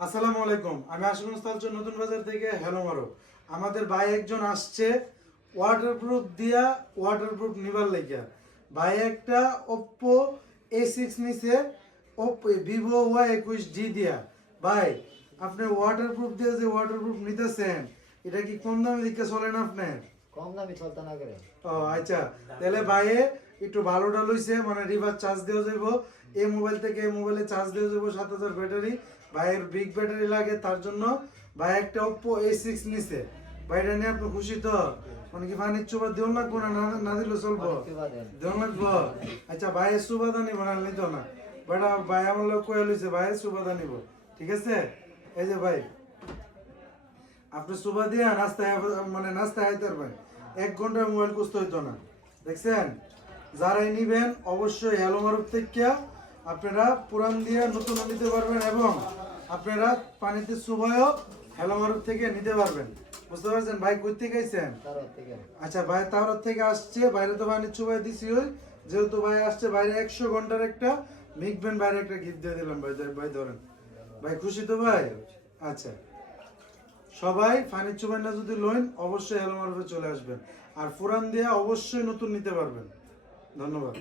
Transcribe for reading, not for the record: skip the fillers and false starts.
আসসালামু আলাইকুম। আমি আশুন তালচর নতুন বাজার থেকে হ্যালো মারো। আমাদের ভাই একজন আসছে ওয়াটারপ্রুফ দিয়া ওয়াটারপ্রুফ নিবার লাগিয়া। ভাই একটা ওপ্পো A6 নিছে ওপ্পো ভিভো Y21D দিয়া। ভাই আপনি ওয়াটারপ্রুফ দিয়ে যে ওয়াটারপ্রুফ নিতেছেন এটা কি কম দামে দিকে চলে না আপনার? কম দামি চলতে না করে। ও আচ্ছা, তাহলে ভাইয়ে একটু ভালোটা লইছে, মানে রিভার চার্জ দেওয়া যাইব। এই মোবাইল থেকে এই মোবাইলে চার্জ দেওয়া যাইব 7000 ব্যাটারি। ভাইয়ের বিগ ব্যাটারি লাগে, তার জন্য ভাই একটা ওপ্পো A6 নিছে। ভাইটা নিয়ে আপনি খুশি তো? মানে কি পানির চুবা দেওয়া লাগবো না না দিলে চলবো? দেওয়া লাগবো। আচ্ছা, ভাইয়ের সুবাদা নিব না নিত না বেটা। ভাই আমার লোক কয়ে লইছে ভাইয়ের সুবাদা নিব, ঠিক আছে? এই যে ভাই আপনি সুবা দিয়া নাস্তায় মানে নাস্তায় আইতে পারবেন। 1 ঘন্টা মোবাইল কুস্ত হইতো না, দেখছেন? যারাই নিবেন অবশ্যই হ্যালো মারুফ থেকে আপনারা পুরান দিয়ে নতুন নিতে পারবেন, এবং আপনারা পানিতে সুবায়ও হ্যালো মারুফ থেকে নিতে পারবেন। বুঝতে পারছেন? ভাই কই থেকে আইছেন? আচ্ছা, ভাই তাওরাত থেকে আসছে। বাইরে তো পানির চুবাই দিছি, ওই যেহেতু ভাই আসছে বাইরে 100 ঘন্টার একটা মিকবেন বাইরে একটা গিফট দিয়ে দিলাম। ভাই ভাই ধরেন। ভাই খুশি তো ভাই? আচ্ছা, সবাই ফার্নিচার চুবাইনা যদি লোন অবশ্যই হ্যালো মারুফে চলে আসবেন, আর পুরান দিয়ে অবশ্যই নতুন নিতে পারবেন। ধন্যবাদ।